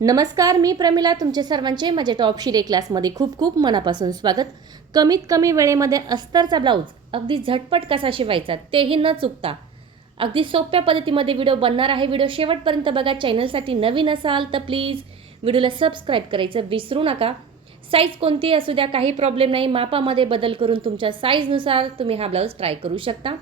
नमस्कार मी प्रमिला तुमचे सर्वांचे माझ्या टॉप शिरे क्लासमध्ये खूप खूप मनापासून स्वागत. कमीत कमी वेळेमध्ये अस्तरचा ब्लाऊज अगदी झटपट कसा शिवायचा तेही न चुकता. अगदी सोप्या पद्धतीमध्ये व्हिडिओ बनणार आहे. व्हिडिओ शेवटपर्यंत बघा. चॅनलसाठी नवीन असाल तर प्लीज व्हिडिओला सबस्क्राईब करायचं विसरू नका. साईज कोणतीही असू द्या काही प्रॉब्लेम नाही. मापामध्ये बदल करून तुमच्या साईजनुसार तुम्ही हा ब्लाऊज ट्राय करू शकता.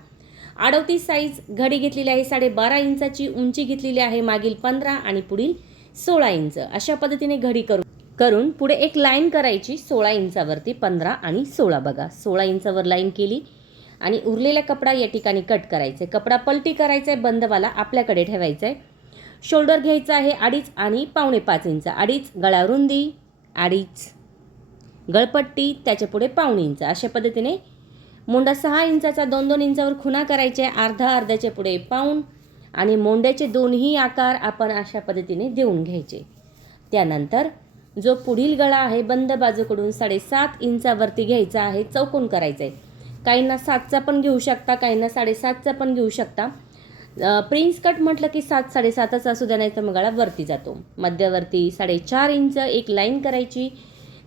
अडवतीस साईज घडी घेतलेली आहे साडेबारा इंचाची उंची घेतलेली आहे मागील पंधरा आणि पुढील सोळा इंच. अशा पद्धतीने घडी करू करून पुढे एक लाईन करायची. सोळा इंचावरती पंधरा आणि सोळा बघा. सोळा इंचावर लाईन केली आणि उरलेला कपडा या ठिकाणी कट करायचा. आहे कपडा पलटी करायचा आहे बंदवाला आपल्याकडे ठेवायचा आहे शोल्डर घ्यायचा आहे अडीच आणि पावणे पाच इंच. अडीच गळा रुंदी अडीच. गळपट्टी त्याच्या पुढे पावणे इंच. अशा पद्धतीने मुंडा सहा इंचाचा दोन दोन इंचावर खुणा करायचे अर्धा अर्ध्याच्या पुढे पाऊण. आणि मोंड्याचे दोन्ही आकार आपण अशा पद्धतीने देऊन घ्यायचे. त्यानंतर जो पुढील गळा आहे बंद बाजूकडून साडेसात इंचावरती घ्यायचा आहे चौकोन करायचा आहे काहींना सातचा पण घेऊ शकता काहींना साडेसातचा पण घेऊ शकता. प्रिन्स कट म्हटलं की सात साडेसातच असू द्या नाही तर मग गळा वरती जातो. मध्यवर्ती साडेचार इंच एक लाईन करायची.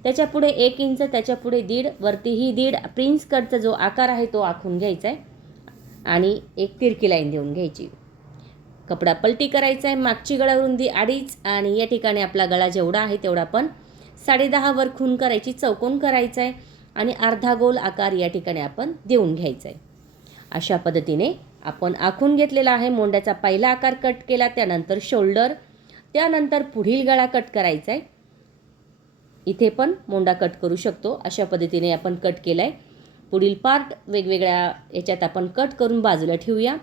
त्याच्यापुढे एक इंच त्याच्यापुढे दीड दीड वरतीही दीड. प्रिन्स कटचा जो आकार आहे तो आखून घ्यायचा आहे आणि एक तिरकी लाईन देऊन घ्यायची. कपडा पलटी करायचा आहे मागची गळा रुंदी अडीच आणि या ठिकाणी आपला गळा जेवढा आहे तेवढा पण साडेदहावर खून करायची चौकोन करायचा आहे आणि अर्धा गोल आकार या ठिकाणी आपण देऊन घ्यायचा आहे अशा पद्धतीने आपण आखून घेतलेला आहे. मोंड्याचा पहिला आकार कट केला त्यानंतर शोल्डर त्यानंतर पुढील गळा कट करायचा आहे इथे पण मोंडा कट करू शकतो. अशा पद्धतीने आपण कट केला आहे पुढील पार्ट वेगवेगळ्या याच्यात आपण कट करून बाजूला ठेवूया.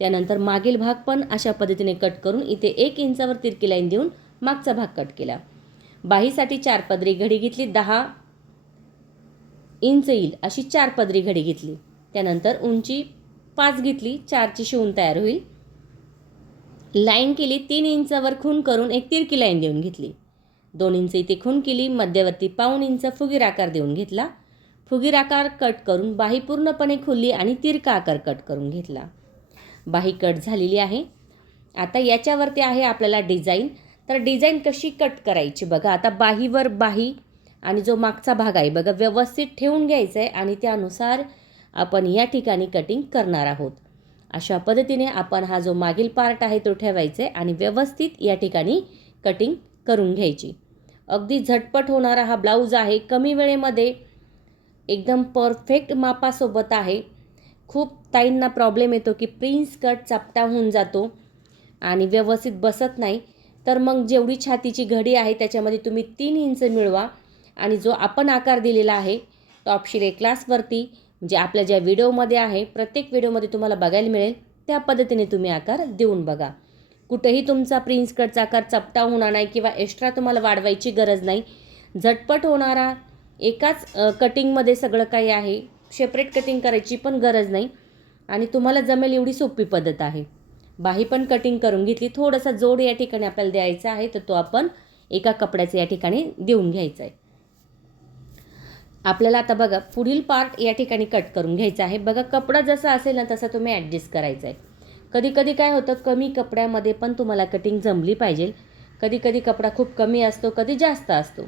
त्यानंतर मागील भाग पण अशा पद्धतीने कट करून इथे एक इंचावर तिरकी लाईन देऊन मागचा भाग कट केला. बाहीसाठी चार पदरी घडी घेतली दहा इंच येईल अशी चार पदरी घडी घेतली. त्यानंतर उंची पाच घेतली चारची शिवून तयार होईल. लाईन केली तीन इंचावर खून करून एक तिरकी लाईन देऊन घेतली. दोन इंच इथे खून केली मध्यवर्ती पाऊण इंच फुगीर आकार देऊन घेतला. फुगीर आकार कट करून बाही पूर्णपणे खुलली आणि तिरका आकार कट करून घेतला. बाही कट झालेली आहे. आता याच्यावरती आहे आपल्याला डिझाईन. तर डिझाईन कशी कट करायची बघा. आता बाहीवर बाही आणि जो मागचा भाग आहे बघा व्यवस्थित ठेवून घ्यायचं आहे आणि त्यानुसार आपण या ठिकाणी कटिंग करणार आहोत. अशा पद्धतीने आपण हा जो मागील पार्ट आहे तो ठेवायचा आहे आणि व्यवस्थित या ठिकाणी कटिंग करून घ्यायची. अगदी झटपट होणारा हा ब्लाऊज आहे. कमी वेळेमध्ये एकदम परफेक्ट मापासोबत आहे. खूप ताईंना प्रॉब्लेम येतो की प्रिन्स कट चपटा होऊन जातो आणि व्यवस्थित बसत नाही. तर मग जेवढी छातीची घडी आहे त्याच्यामध्ये तुम्ही तीन इंच मिळवा आणि जो आपण आकार दिलेला आहे टॉपशिरे क्लासवरती म्हणजे आपल्या ज्या व्हिडिओमध्ये आहे प्रत्येक व्हिडिओमध्ये तुम्हाला बघायला मिळेल त्या पद्धतीने तुम्ही आकार देऊन बघा. कुठेही तुमचा प्रिन्स कटचा आकार चपटा होणार नाही किंवा एक्स्ट्रा तुम्हाला वाढवायची गरज नाही. झटपट होणारा एकाच कटिंगमध्ये सगळं काही आहे सेपरेट कटिंग करायची पण गरज नाही. आणि तुम्हाला जमेल एवढी सोपी पद्धत आहे. बाही पण कटिंग करून घेतली. थोडासा जोड या ठिकाणी आपल्याला द्यायचा आहे तर तो आपण एका कपड्याचं या ठिकाणी देऊन घ्यायचा आहे. आपल्याला आता बघा पुढील पार्ट या ठिकाणी कट करून घ्यायचा आहे. बघा कपडा जसा असेल ना तसा तुम्ही ॲडजस्ट करायचा आहे. कधी कधी काय होतं कमी कपड्यामध्ये पण तुम्हाला कटिंग जमली पाहिजे. कधी कधी कपडा खूप कमी असतो कधी जास्त असतो.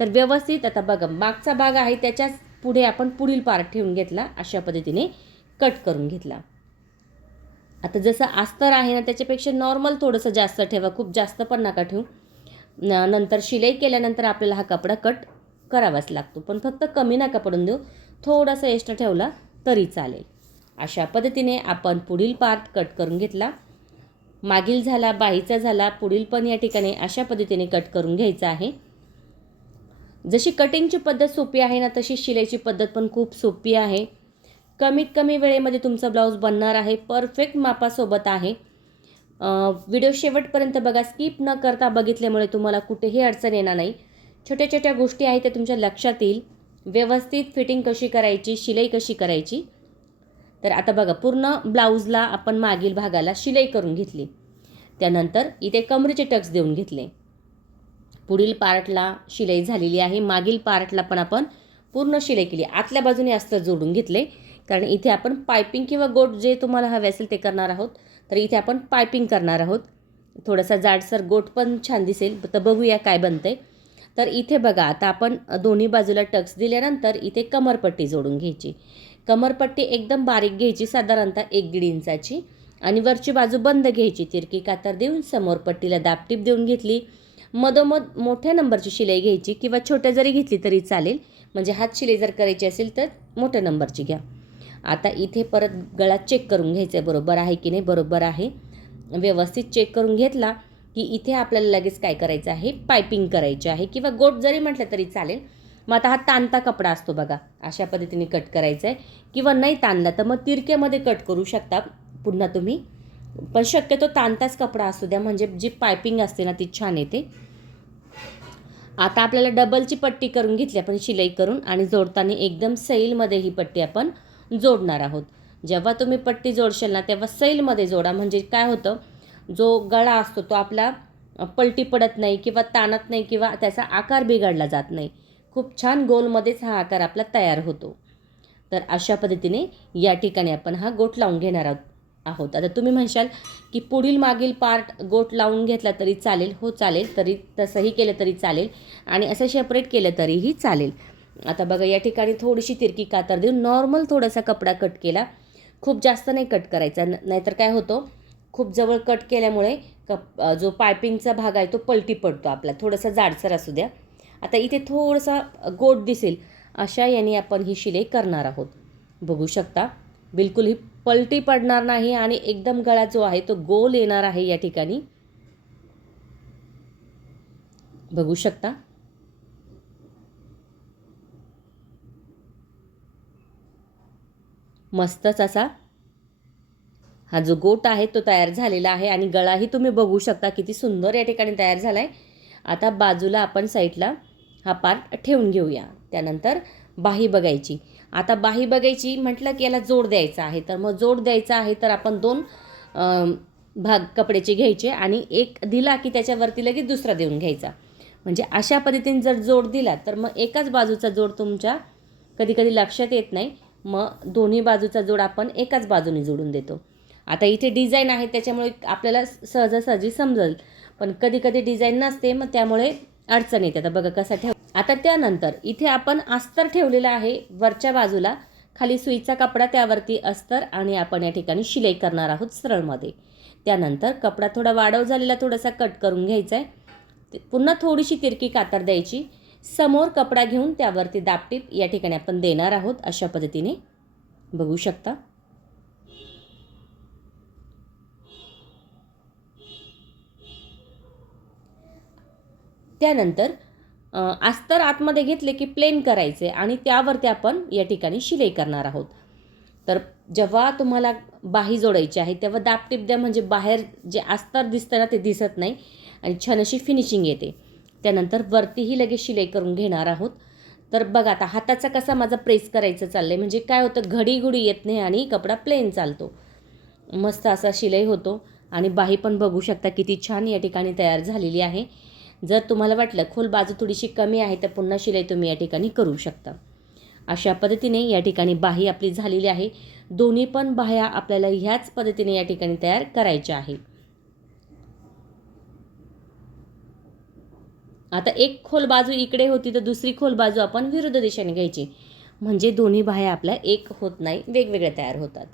तर व्यवस्थित आता बघा मागचा भाग आहे त्याच्याच पुढे आपण पुढील पार्ट ठेवून घेतला अशा पद्धतीने कट करून घेतला. आता जसं अस्तर आहे ना त्याच्यापेक्षा नॉर्मल थोडंसं जास्त ठेवा खूप जास्त पण नका ठेवू. न नंतर शिलाई केल्यानंतर आपल्याला हा कपडा कट करावाच लागतो. पण फक्त कमी नका पडून देऊ थोडासा एक्स्ट्रा ठेवला तरी चालेल. अशा पद्धतीने आपण पुढील पार्ट कट करून घेतला. मागील झाला बाहीचा झाला पुढील पण या ठिकाणी अशा पद्धतीने कट करून घ्यायचा आहे. जशी कटिंगची पद्धत सोपी आहे ना तशी शिलाईची पद्धत पण खूप सोपी आहे. कमीत कमी वेळेमध्ये तुमचा ब्लाऊज बनणार आहे परफेक्ट मापासोबत आहे. व्हिडिओ शेवटपर्यंत बघा स्किप न करता बघितल्यामुळे तुम्हाला कुठेही अडचण येणार नाही. छोट्या छोट्या गोष्टी आहेत त्या तुमच्या लक्षात येईल. व्यवस्थित फिटिंग कशी करायची शिलाई कशी करायची. तर आता बघा पूर्ण ब्लाऊजला आपण मागील भागाला शिलाई करून घेतली. त्यानंतर इथे कमरेचे टक्स देऊन घेतले. पुढील पार्टला शिलाई झालेली आहे. मागील पार्टला पण आपण पूर्ण शिलाई केली. आतल्या बाजूने अस्तर जोडून घेतले. कारण इथे आपण पायपिंग किंवा गोट जे तुम्हाला हवे असेल ते करणार आहोत. तर इथे आपण पायपिंग करणार आहोत. थोडासा जाडसर गोट पण छान दिसेल. तर बघूया काय बनते तर इथे बघा आता आपण दोन्ही बाजूला टक्स दिल्यानंतर इथे कमरपट्टी जोडून घ्यायची. कमरपट्टी एकदम बारीक घ्यायची साधारणतः एक दीड इंचाची. आणि वरची बाजू बंद घ्यायची. तिरकी कातर देऊन समोर पट्टीला दापटीप देऊन घेतली. मधोमध मोठ्या नंबरची शिलाई घ्यायची किंवा छोट्या जरी घेतली तरी चालेल. म्हणजे हात शिलाई जर करायची असेल तर मोठ्या नंबरची घ्या. आता इथे परत गळा चेक करून घ्यायचं आहे. बरोबर आहे की नाही? बरोबर आहे. व्यवस्थित चेक करून घेतला की इथे आपल्याला लगेच काय करायचं आहे? पायपिंग करायची आहे किंवा गोट जरी म्हटलं तरी चालेल. मग आता हा ताणता कपडा असतो बघा. अशा पद्धतीने कट करायचा आहे किंवा नाही ताणला तर मग तिरक्यामध्ये कट करू शकता. पुन्हा तुम्ही. पण शक्यतो ताणताच कपडा असू द्या म्हणजे जी पायपिंग असते ना ती छान येते. आता आपल्याला डबलची पट्टी करून घेतली आपण शिलाई करून आणि जोडताना एकदम सैलमध्ये ही पट्टी आपण जोडणार आहोत. जेव्हा तुम्ही पट्टी जोडशाल ना तेव्हा सैलमध्ये जोडा. म्हणजे काय होतं जो गळा असतो तो आपला पलटी पडत नाही किंवा ताणत नाही किंवा त्याचा आकार बिघडला जात नाही. खूप छान गोलमध्येच हा आकार आपला तयार होतो. तर अशा पद्धतीने या ठिकाणी आपण हा गोठ लावून घेणार आहोत. आहोत. आता तुम्ही म्हणशाल की पुढील मागील पार्ट गोट लावून घेतला तरी चालेल. हो चालेल. तरी तसंही केलं तरी चालेल. आणि असं सेपरेट केलं तरीही चालेल. आता बघा या ठिकाणी थोडीशी तिरकी कातर देऊन नॉर्मल थोडासा कपडा कट केला. खूप जास्त नाही कट करायचा. नाहीतर काय होतं? खूप जवळ कट केल्यामुळे कप जो पायपिंगचा भाग आहे तो पलटी पडतो आपला. थोडासा जाडसर असू द्या. आता इथे थोडासा गोट दिसेल. अशा याने आपण ही शिलाई करणार आहोत. बघू शकता. बिलकुल ही पलटी पडणार नाही आणि एकदम गळा जो आहे तो गोल येणार आहे या ठिकाणी. बघू शकता. मस्तच असा हा जो गोट आहे तो तयार झालेला आहे आणि गळाही तुम्ही बघू शकता किती सुंदर या ठिकाणी तयार झाला आहे आता बाजूला आपण साईडला हा पार्ट ठेवून घेऊया. त्यानंतर बाही बघायची. आता बाही बघायची म्हटलं की याला जोड द्यायचा आहे. तर मग जोड द्यायचा आहे तर आपण दोन भाग कपड्याचे घ्यायचे आणि एक दिला की त्याच्यावरती लगेच दुसरा देऊन घ्यायचा. म्हणजे अशा पद्धतीने जर जोड दिला तर मग एकाच बाजूचा जोड तुमच्या कधी कधी लक्षात येत नाही. मग दोन्ही बाजूचा जोड आपण एकाच बाजूने जोडून देतो. आता इथे डिझाईन आहे त्याच्यामुळे आपल्याला सहजासहजी समजेल. पण कधी कधी डिझाईन नसते मग त्यामुळे अडचण येते. आता बघा कसा ठेव आता त्यानंतर इथे आपण अस्तर ठेवलेला आहे वरच्या बाजूला. खाली सुईचा कपडा त्यावरती अस्तर आणि आपण या ठिकाणी शिलाई करणार आहोत सरळमध्ये. त्यानंतर कपडा थोडा वाढव झालेला थोडासा कट करून घ्यायचा आहे पुन्हा थोडीशी तिरकी कातर द्यायची. समोर कपडा घेऊन त्यावरती दापटीप या ठिकाणी आपण देणार आहोत अशा पद्धतीने. बघू शकता. त्यानंतर अस्तर आतमध्ये घेतले की प्लेन करायचे आणि त्यावरती आपण या ठिकाणी शिलाई करणार आहोत. तर जेव्हा तुम्हाला बाही जोडायची आहे तेव्हा दापटीप द्या म्हणजे बाहेर जे अस्तर दिसतं ना ते दिसत नाही आणि छान अशी फिनिशिंग येते. त्यानंतर वरतीही लगेच शिलाई करून घेणार आहोत. तर बघा आता हाताचा कसा माझा प्रेस करायचं चाललं आहे म्हणजे काय होतं घडी घुडी येत नाही आणि कपडा प्लेन चालतो. मस्त असा शिलाई होतो आणि बाही पण बघू शकता किती छान या ठिकाणी तयार झालेली आहे. जर तुम्हाला वाटलं खोल बाजू थोडीशी कमी आहे तर पुन्हा शिलाई तुम्ही या ठिकाणी करू शकता. अशा पद्धतीने या ठिकाणी बाही आपली झालेली आहे. दोन्ही पण बाह्या आपल्याला ह्याच पद्धतीने या ठिकाणी तयार करायच्या आहे. आता एक खोल बाजू इकडे होती तर दुसरी खोल बाजू आपण विरुद्ध दिशेने घ्यायची. म्हणजे दोन्ही बाह्या आपल्या एक होत नाही वेगवेगळ्या तयार होतात.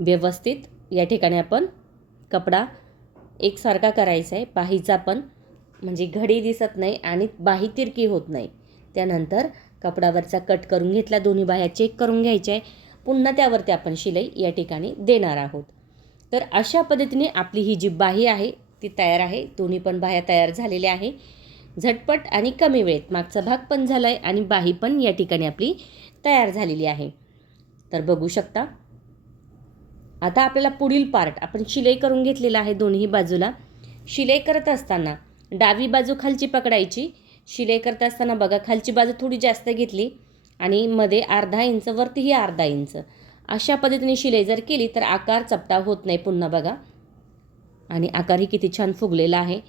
व्यवस्थित. या ठिकाणी आपण कपडा एकसारखा करायचा आहे. बाहीचा पण म्हणजे घडी दिसत नाही आणि बाही तिरकी होत नाही. त्यानंतर कपडावरचा कट करून घेतला. दोन्ही बाह्या चेक करून घ्यायच्या आहे. पुन्हा त्यावरती आपण शिलाई या ठिकाणी देणार आहोत. तर अशा पद्धतीने आपली ही जी बाही आहे ती तयार आहे. दोन्ही पण बाह्या तयार झालेल्या आहे. झटपट आणि कमी वेळेत. मागचा भाग पण झाला आहे आणि बाही पण या ठिकाणी आपली तयार झालेली आहे. तर बघू शकता आता आपल्याला पुढील पार्ट आपण शिलाई करून घेतलेला आहे दोन्ही बाजूला. शिलाई करत असताना डावी बाजू खालची पकडायची. शिलाई करत असताना बघा खालची बाजू थोडी जास्त घेतली आणि मध्ये अर्धा इंच वरतीही अर्धा इंच. अशा पद्धतीने शिलाई जर केली तर आकार चपटा होत नाही पुन्हा बघा. आणि आकारही किती छान फुगलेला आहे.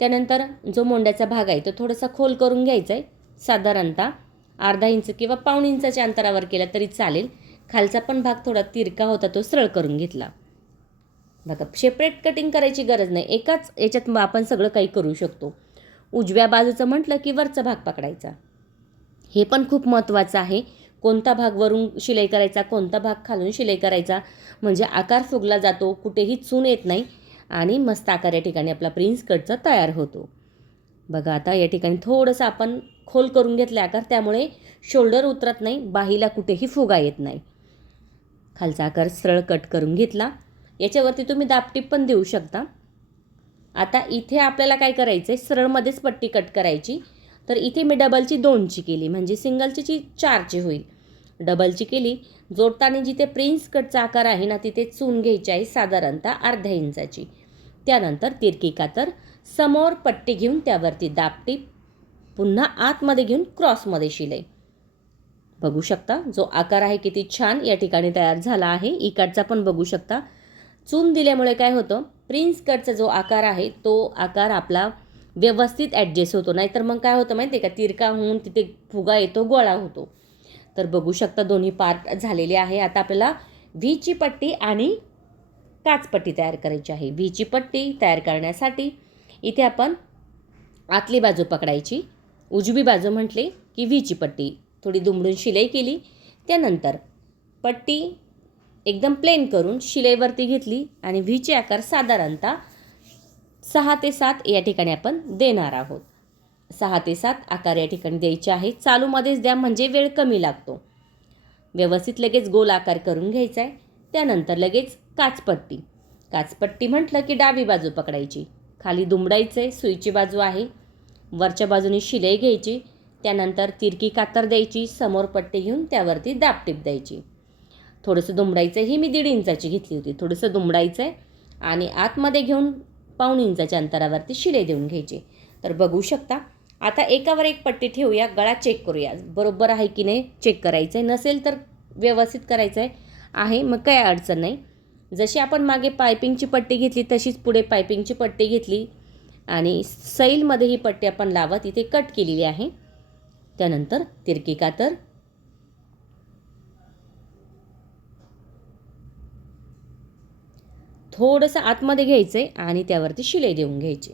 त्यानंतर जो मोंड्याचा भाग आहे तो थोडासा खोल करून घ्यायचा आहे साधारणतः अर्धा इंच किंवा पाऊण इंचाच्या अंतरावर केला तरी चालेल. खालचा पण भाग थोडा तिरका होता तो सरळ करून घेतला. बघा सेपरेट कटिंग करायची गरज नाही. एकाच याच्यात मग आपण सगळं काही करू शकतो. उजव्या बाजूचं म्हटलं की वरचा भाग पकडायचा. हे पण खूप महत्त्वाचं आहे. कोणता भाग वरून शिलाई करायचा कोणता भाग खालून शिलाई करायचा म्हणजे आकार फुगला जातो कुठेही चून येत नाही आणि मस्त आकार या ठिकाणी आपला प्रिन्स कटचा तयार होतो. बघा आता या ठिकाणी थोडंसं आपण खोल करून घेतला आकार त्यामुळे शोल्डर उतरत नाही बाहीला कुठेही फुगा येत नाही. खालचा आकार सरळ कट करून घेतला. याच्यावरती तुम्ही दापटीप पण देऊ शकता. आता इथे आपल्याला काय करायचं आहे सरळमध्येच पट्टी कट करायची. तर इथे मी डबलची दोनची केली म्हणजे सिंगलची जी चारची होईल. डबलची केली. जोडताना जिथे प्रिन्स कटचा आकार आहे ना तिथे चून घ्यायची आहे साधारणतः अर्ध्या इंचाची. त्यानंतर तिरकी कातर समोर पट्टी घेऊन त्यावरती दापटी पुन्हा आतमध्ये घेऊन क्रॉसमध्ये शिलाई. बघू शकता. जो आकार आहे किती छान या ठिकाणी तयार झाला आहे. E इकडचा पण बघू शकता. चून दिल्यामुळे काय होतं? प्रिन्स कटचा जो आकार आहे तो आकार आपला व्यवस्थित ॲडजस्ट होतो. नाहीतर मग काय होतं माहिती आहे का? तिरका होऊन तिथे फुगा येतो गोळा होतो. तर बघू शकता दोन्ही पार्ट झालेले आहे. आता आपल्याला व्हीची पट्टी आणि काचपट्टी तयार करायची आहे. व्हीची पट्टी तयार करण्यासाठी इथे आपण आतली बाजू पकडायची. उजवी बाजू म्हटली की व्हीची पट्टी. थोडी दुमडून शिलाई केली. त्यानंतर पट्टी एकदम प्लेन करून शिलाईवरती घेतली आणि व्हीचे आकार साधारणतः सहा ते सात या ठिकाणी आपण देणार आहोत. सहा ते सात आकार या ठिकाणी द्यायचे आहे. चालूमध्येच द्या म्हणजे वेळ कमी लागतो. व्यवस्थित लगेच गोल आकार करून घ्यायचा आहे. त्यानंतर लगेच काचपट्टी. काचपट्टी म्हटलं की डावी बाजू पकडायची. खाली दुमडायचं आहे सुईची बाजू आहे. वरच्या बाजूने शिलाई घ्यायची. त्यानंतर तिरकी कातर द्यायची समोर पट्टी घेऊन त्यावरती दापटीप द्यायची. थोडंसं दुमडायचं ही मी दीड इंचाची घेतली होती. थोडंसं दुमडायचं आहे आणि आतमध्ये घेऊन पाऊण इंचाच्या अंतरावरती शिले देऊन घ्यायची. तर बघू शकता आता एकावर एक पट्टी ठेवूया गळा चेक करूया. बरोबर आहे की नाही? चेक करायचं आहे नसेल तर व्यवस्थित करायचं आहे आहे मग काय अडचण नाही. जशी आपण मागे पायपिंगची पट्टी घेतली तशीच पुढे पायपिंगची पट्टी घेतली. आणि सैलमध्ये ही पट्टी आपण लावत इथे कट केलेली आहे. त्यानंतर तिरकी कातर. थोडंसं आतमध्ये घ्यायचं आहे आणि त्यावरती शिलाई देऊन घ्यायची.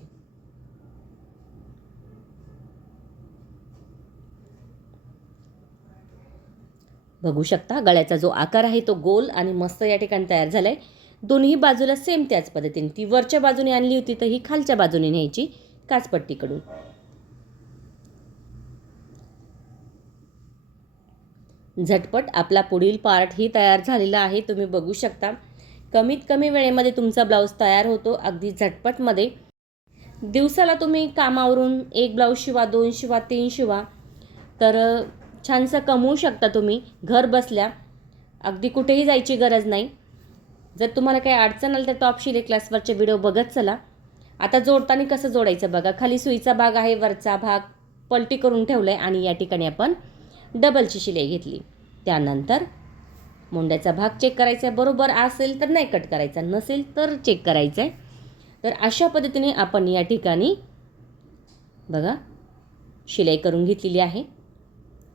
बघू शकता गळ्याचा जो आकार आहे तो गोल आणि मस्त या ठिकाणी तयार झाला आहे दोन्ही बाजूला सेम त्याच पद्धतीने. ती वरच्या बाजूने आणली होती तर ही खालच्या बाजूने न्यायची. काचपट्टीकडून. झटपट आपला पुढील पार्ट ही तयार झालेला आहे तुम्ही बघू शकता. कमीत कमी वेळेमध्ये तुमचा ब्लाऊज तयार होतो अगदी झटपटमध्ये. दिवसाला तुम्ही कामावरून एक ब्लाऊज शिवा दोन शिवा तीन शिवा तर छानसं कमवू शकता तुम्ही घर बसल्या. अगदी कुठेही जायची गरज नाही. जर तुम्हाला काही अडचण आली तर टॉप शिले क्लासवरचे व्हिडिओ बघत चला. आता जोडताना कसं जोडायचं बघा खाली सुईचा भाग आहे वरचा भाग पलटी करून ठेवला आहे आणि या ठिकाणी आपण डबलची शिलाई घेतली. त्यानंतर मुंड्याचा भाग चेक करायचा आहे. बरोबर असेल तर नाही कट करायचा नसेल तर चेक करायचं आहे. तर अशा पद्धतीने आपण या ठिकाणी बघा शिलाई करून घेतलेली आहे.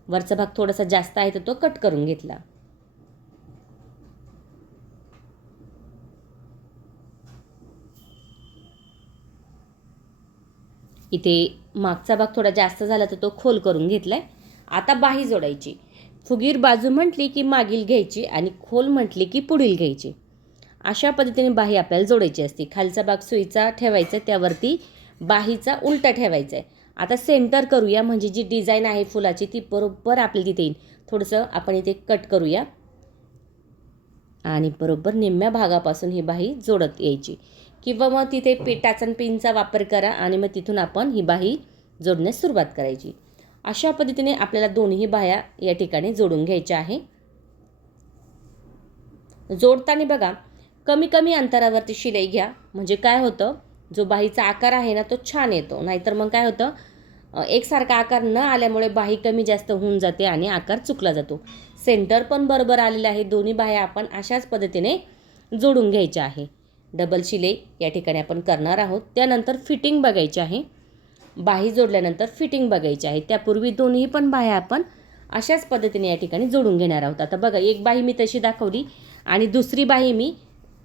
वरचा भाग थोडासा जास्त आहे तर तो कट करून घेतला. इथे मागचा भाग थोडा जास्त झाला तर तो खोल करून घेतला आहे आता बाही जोडायची. फुगीर बाजू म्हटली की मागील घ्यायची आणि खोल म्हटली की पुढील घ्यायची. अशा पद्धतीने बाही आपल्याला जोडायची असते. खालचा भाग सुईचा ठेवायचा त्यावरती बाहीचा उलटा ठेवायचा आहे आता सेंटर करूया म्हणजे जी डिझाईन आहे फुलाची ती बरोबर आपली तिथे येईल. थोडंसं आपण इथे कट करूया. आणि बरोबर निम्म्या भागापासून ही बाही जोडत यायची. किंवा मग तिथे पेटाचा आणि पिनचा वापर करा आणि मग तिथून आपण ही बाही जोडण्यास सुरुवात करायची. अशा पद्धतीने आपल्याला दोन्ही बाह्या या ठिकाणी जोडून घ्यायच्या आहे. जोडताना बघा कमी कमी अंतरावरती शिलाई घ्या. म्हणजे काय होतं जो बाहीचा आकार आहे ना तो छान येतो. नाहीतर मग काय होतं एकसारखा आकार न आल्यामुळे बाही कमी जास्त होऊन जाते आणि आकार चुकला जातो. सेंटर पण बरोबर आलेलं आहे. दोन्ही बाह्या आपण अशाच पद्धतीने जोडून घ्यायच्या आहे. डबल शिलाई या ठिकाणी आपण करणार आहोत. त्यानंतर फिटिंग बघायची आहे. बाही जोडल्यानंतर फिटिंग बघायची आहे. त्यापूर्वी दोन्ही पण बाह्या आपण अशाच पद्धतीने या ठिकाणी जोडून घेणार आहोत. आता बघा एक बाही मी तशी दाखवली आणि दुसरी बाही मी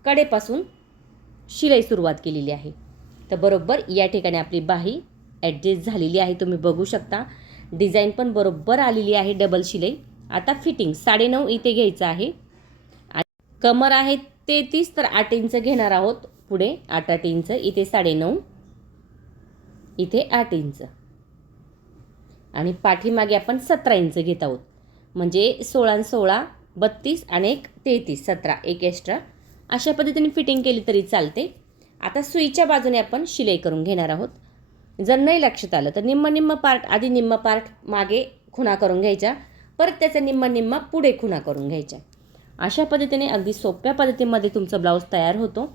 कडेपासून शिलाई सुरुवात केलेली आहे. तर बरोबर या ठिकाणी आपली बाही ॲडजस्ट झालेली आहे. तुम्ही बघू शकता. डिझाईन पण बरोबर आलेली आहे डबल शिलाई. आता फिटिंग साडेनऊ इथे घ्यायचं आहे. आणि कमर आहे तेहतीस तर आठ इंच घेणार आहोत. पुढे आठ आठ इंच इथे साडेनऊ. इथे आठ इंच. आणि पाठीमागे आपण सतरा इंच घेत आहोत. म्हणजे सोळा आणि सोळा बत्तीस आणि एक तेहतीस सतरा एक एक्स्ट्रा अशा पद्धतीने फिटिंग केली तरी चालते. आता सुईच्या बाजूने आपण शिलाई करून घेणार आहोत. जर नाही लक्षात आलं तर निम्म निम्म पार्ट आधी निम्म पार्ट मागे खुणा करून घ्यायच्या परत त्याचा निम्म निम्म पुढे खुणा करून घ्यायच्या अशा पद्धतीने अगदी सोप्या पद्धतीमध्ये तुमचा ब्लाऊज तयार होतो.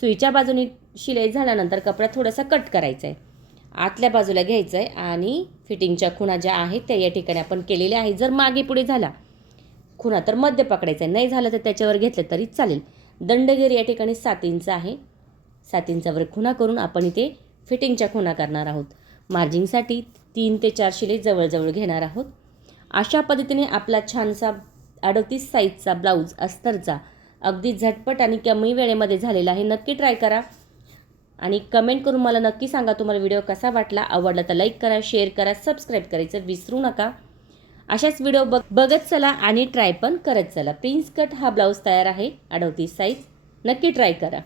सुईच्या बाजूने शिलाई झाल्यानंतर कपडा थोडासा कट करायचा आहे. आतल्या बाजूला घ्यायचं आहे आणि फिटिंगच्या खुणा ज्या आहेत त्या या ठिकाणी आपण केलेल्या आहेत. जर मागे पुढे झाला खुणा तर मध्य पकडायचा आहे नाही झालं तर त्याच्यावर घेतलं तरी चालेल. दंडगिरी या ठिकाणी सात इंच आहे. सात इंचावर खुणा करून आपण इथे फिटिंगच्या खुणा करणार आहोत. मार्जिंगसाठी तीन ते चार शिले जवळजवळ घेणार आहोत. अशा पद्धतीने आपला छानसा अडतीस साईजचा ब्लाऊज अस्तरचा अगदी झटपट आणि कमी वेळेमध्ये झालेला आहे. नक्की ट्राय करा. आणि कमेंट करून मला नक्की सांगा तुम्हाला व्हिडिओ कसा वाटला. आवडला तर लाईक करा शेअर करा सबस्क्राईब करायचं विसरू नका. अशाच व्हिडिओ बघ बघत चला आणि ट्राय पण करत चला. प्रिन्स कट हा ब्लाऊज तयार आहे. अडवतीस साईज नक्की ट्राय करा.